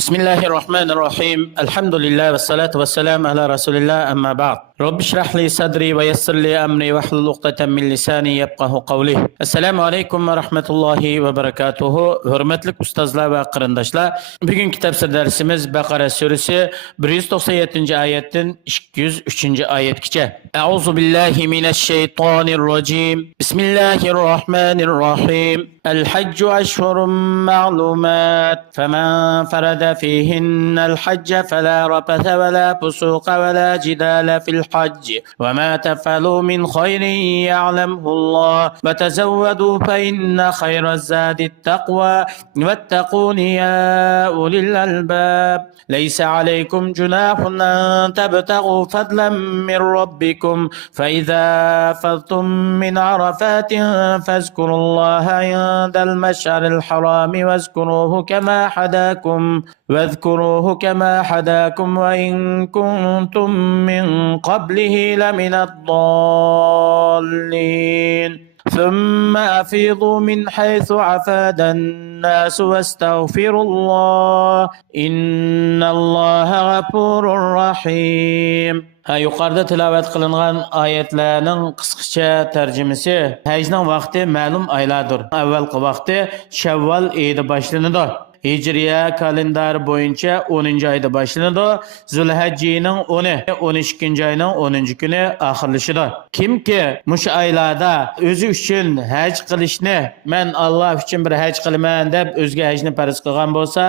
بسم الله الرحمن الرحيم الحمد لله والصلاة والسلام على رسول الله أما بعد رب اشرح لي صدري ويسر لي أمري واحلل عقدة من لساني يفقه قولي السلام عليكم ورحمة الله وبركاته hurmatli ustozlar va qarindoshlar bugun kitob dersimiz Baqara surasi 197 oyatdan 203 oyatgacha A'udhu billahi minash shaytonir rojim Bismillahir rohmanir rohim الحج أشهر معلومات فمن فرد فيهن الحج فلا رفث ولا فسوق ولا جدال في الحج وما تفعلوا من خير يعلمه الله وتزودوا فإن خير الزاد التقوى واتقون يا أولي الألباب ليس عليكم جناح أن تبتغوا فضلا من ربكم فإذا أفضتم من عرفات فاذكروا الله عند المشعر الحرام واذكروه كما حداكم وإن كنتم من قبله لمن الضالين ثم أفيضوا من حيث عفاد الناس واستغفروا الله إن الله غفور رحيم yuqorida tilovat qilingan oyatlarning qisqacha tarjimasi hajning vaqti ma'lum oylardir. Avvalgi vaqti Shavvol oyida boshlanadi. Hijriya kalendari bo'yicha 10-oyda boshlanadi. Zulhajjining 12-oyning 10-kuni oxirlashadi. Kimki mush oylarda o'zi uchun haj qilishni, men Alloh uchun bir haj qilaman deb o'zga hajni farz qilgan bo'lsa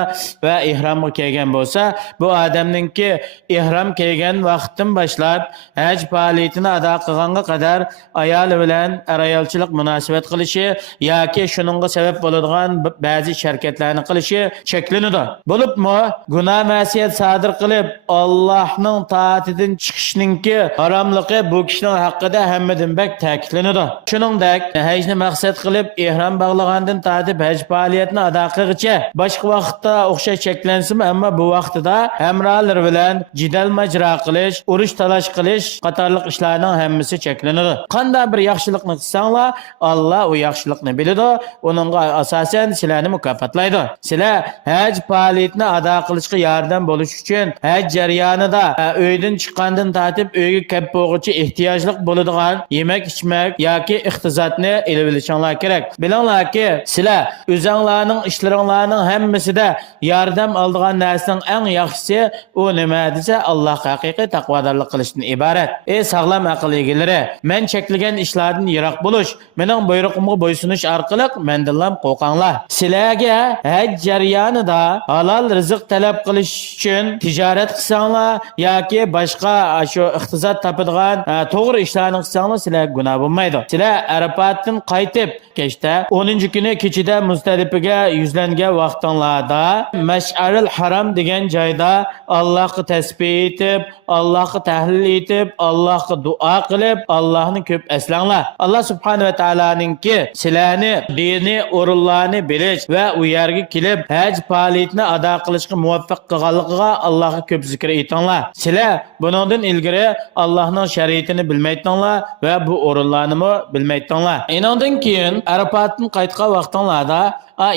va ihromga kelgan bo'lsa, bu odamningki ihrom kelgan vaqtdan boshlab haj faoliyatini ado qilganga qadar ayoli bilan ayolchilik munosabat qilishi yoki shuningga sabab bo'ladigan ba'zi harakatlarni qilishi cheklanadi. Bo'libmi gunoh ma'siyat sodir qilib Allohning taatidan chiqishninki haromligi bu kishining haqqida hammadan bak ta'kidlanadi. Shuningdek hajni maqsad qilib ihrom bog'lagandan tortib haj faoliyatini ado qilguncha boshqa vaqtda o'xshash cheklansimi, ammo bu vaqtida hamrohlar bilan jidal majro qilish, urush talash qilish qatorliq ishlarning hammasi cheklanadi. Qanday bir yaxshilikni qilsanglar, Alloh u yaxshilikni biladi, uningga asosan sizlarni mukofotlaydi. Sizlar haj faoliyatini ado qilishga yordam bo'lish uchun haj jarayonida uydan chiqqandan tortib uyga kelib bo'lguncha ehtiyojlik bo'ladigan yemak ichmak yoki iqtisodni ilib olishinglar kerak. Bilinglarki, sizlar o'zinglarning ishlaringlarning hammasida yordam oladigan narsaning eng yaxshisi u nima desa Alloh haqiqiy taqvodorlik qilishdan iborat. Ey sog'lom aql egalari, men cheklagan ishlardan yiroq bo'lish, mening buyrug'imga bo'ysunish orqali mendan qo'rqinglar. Sizlarga haj jarayonida halol rizq talab qilish uchun tijorat qilsanglar yoki boshqa shu iqtisod topadigan to'g'ri ishlarni qilsanglar sizlar gunoh bo'lmaydi. Sizlar Arafatdan qaytib kechda 10-kuni kechida Muzdalifaga yuzlangan vaqtinglarda Mash'aril Haram degan joyda Allohga tasbih etib, Allohga tahlil etib, Allohga duo qilib, Allohni ko'p eslanglar. Alloh subhanahu va taoloninki sizlarni diniy o'rinlarni bilish va u yerga kelib haj faoliyatini ado qilishga muvaffaq qilganligiga Allohga ko'p zikr etinglar. Sizlar buningdan ilgari Allohning shariatini bilmaydinglar va bu o'rinlarni bilmaydinglar. Undan keyin Arafatdan qaytgan vaqtinglarda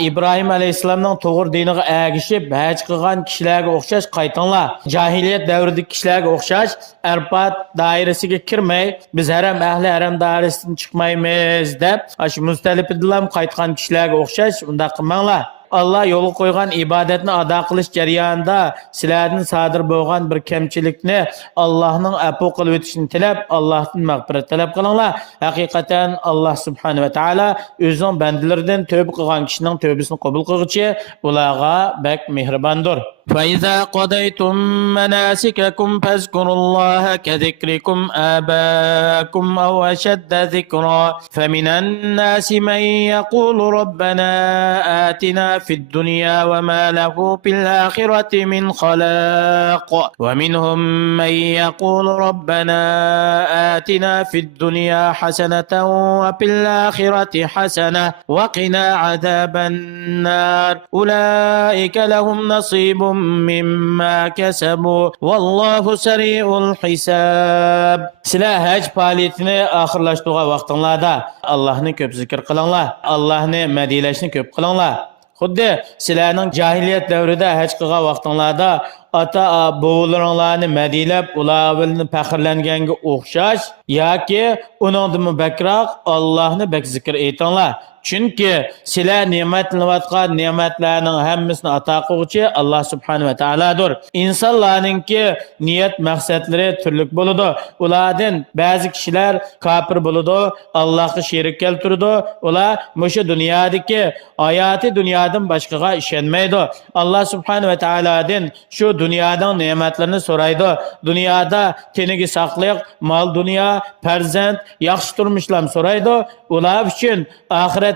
İbrahim Aleyhisselam'ның to'g'ri diniga ergishib haj qilgan kishilarga o'xshash qaytinglar. Jahiliyat davridagi kishilarga o'xshash Arafat doirasiga kirmay, biz haram ahli haram doirasidan chiqmaymiz deb, shu Muzdalifadan qaytgan kishilarga o'xshash unda qilmanglar. Allah yo'lga qo'ygan ibodatni ado qilish jarayonida sizlardan sodir bo'lgan bir kamchilikni Allohning afv qilib o'tishini tilab, Allohdan mag'firat talab qilinglar. Haqiqatan Alloh subhanahu va taolo o'zining bandalaridan tövbe qilgan kishining tövbesini qabul qilguchi ularga bak mehribondir. فإذا قضيتم مناسككم فاذكروا الله كذكركم آباءكم أو أشد ذكرا فمن الناس من يقول ربنا آتنا في الدنيا وما له في الآخرة من خلاق ومنهم من يقول ربنا آتنا في الدنيا حسنة وفي الآخرة حسنة وقنا عذاب النار أولئك لهم نصيب مما كسبوا والله سريع الحساب. Sizlar haj faoliyatini oxirlashtirgan vaqtinglarda Allohni ko'p zikr qilinglar, Allohni madhiyalashni ko'p qilinglar. Xuddi sizlarning jahiliyat davrida haj qilgan vaqtinglarda ata bovularinglarni madilab ular bilan faxrlanganga o'xshash yoki uningdan bakroq Allohni bak zikr etinglar. Chunki sizlar ne'matlanayotgan ne'matlarning hammasini ato qiluvchi Alloh subhanahu va taolodir. İnsanlarninki niyat maqsadlari turli bo'ladi. Ulardan ba'zi kishilar kofir bo'ladi, Allohga sherik keltiradi. Ular mushu dunyodagi hayoti dunyodan boshqaga ishonmaydi. Alloh subhanahu va taolodan shu dunyoning ne'matlarini so'raydi. Dunyoda teniga saqliq, mol dunyo, farzand, yaxshi turmushlar so'raydi. Ular uchun oxiratda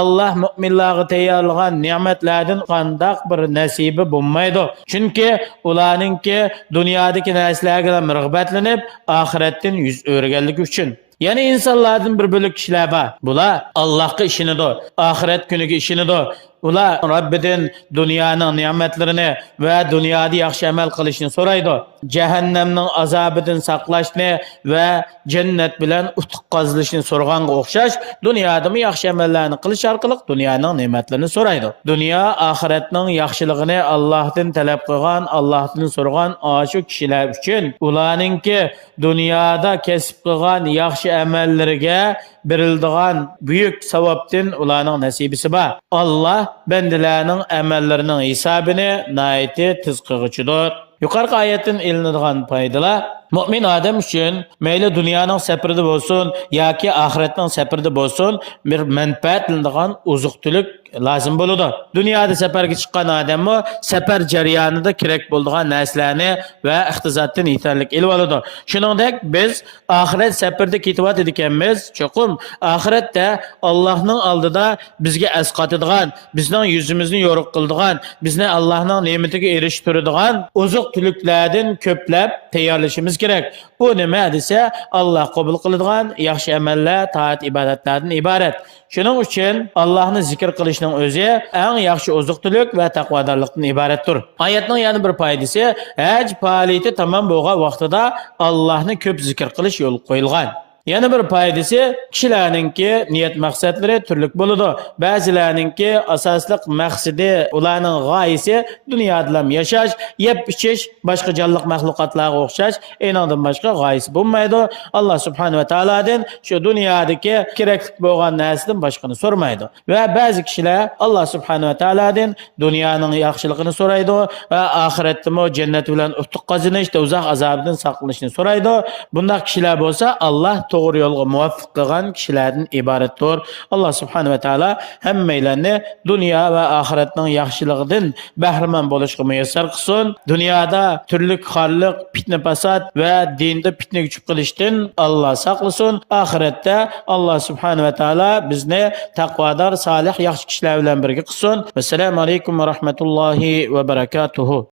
Alloh mu'minlarga tayyorlagan ne'matlardan qandoq bir nasibi bo'lmaydi. Chunki ularningki dunyodagi narsalarga rag'batlanib, oxiratdan yuz o'rganligi uchun. Yani insanlardan bir bölük kişiler var. Bular Allah'a işinidir. Ahiret günüge işinidir. Ular Rabbidan dünyanın nimetlerini ve dünyada yaxshi amal qilishni so'raydi. Cehennemning azobidan saqlashni ve cennet bilan utuq qozilishni so'raganga o'xshash, dunyodami yaxshi amallarni qilish orqali dunyoning ne'matlarini so'raydi. Dunyo oxiratning yaxshiligini Allohdan talab qilgan, Allohdan so'ragan shu kishilar uchun ularningki dunyoda kasb qilgan yaxshi amallariga berildiğan büyük savabdan ularning nasibisi bor. Allah bendilerinin amellerinin hesabını naiti tiz qilg'ichidir. Yuqorqi oyatdan ilinadigan foydalar Mümin adam üçün meyli dünyanın səpirdi bolsun yoki ahiretning səpirdi bolsun bir manfaatlanadigan uzuq-tuluq lazım boludu. Dünyada səpərga chiqqan odammi səpər jarayonida kerak bo'ladigan narsalarni va iqtisoddan yetarlik ilib oladi. Shuningdek biz oxirat səpirda ketyapti ekanmiz, cho'qim oxiratda Allohning oldida bizga asqatadigan, bizning yuzimizni yo'riq qiladigan, bizni Allohning ne'matiga erishtiradigan uzuq-tuluqlardan ko'plab tayyorlashimiz kerak. Bu nima desa Alloh qabul qiladigan yaxshi amallar, taat ibodatlardan iborat. Shuning uchun Allohni zikr qilishning o'zi eng yaxshi oziq-tuliq va taqvodorlikdan iboratdir. Oyatning yana bir foydasi haj faoliyati tamom bo'lgan vaqtida Allohni ko'p zikr qilish yo'l qo'yilgan. Yana bir foydasi kishilarningki niyat maqsadlari turli bo'ladi. Ba'zilarningki asosliq maqsadi, ularning g'oyasi dunyoda yashash, yeb ichish, boshqa jonliq mahluqotlarga o'xshash, enondan boshqa g'oyasi bo'lmaydi. Alloh subhanahu va taolodan shu dunyodagi kerakli bo'lgan narsadan boshqani so'ramaydi. Va ba'zi kishilar Alloh subhanahu va taolodan dunyoning yaxshiligini so'raydi va oxiratda jannat bilan utuq qozonish, do'zax azobidan saqlanishni so'raydi. Bunday kishilar bo'lsa Alloh to'g'ri yo'lga muvaffaq qilgan kishilardan iboratdir. Alloh subhanahu va taolo hammalarni dunyo va oxiratning yaxshiligidan bahramand bo'lishga muyassar qilsin. Dunyoda turli xorliq, fitna fasod va dinda fitna kuchib qilishdan Alloh saqlasin. Oxiratda Alloh subhanahu va taolo bizni taqvodor, solih, yaxshi kishilar bilan birga qilsin. Assalomu alaykum va rahmatullohi va barakatuh.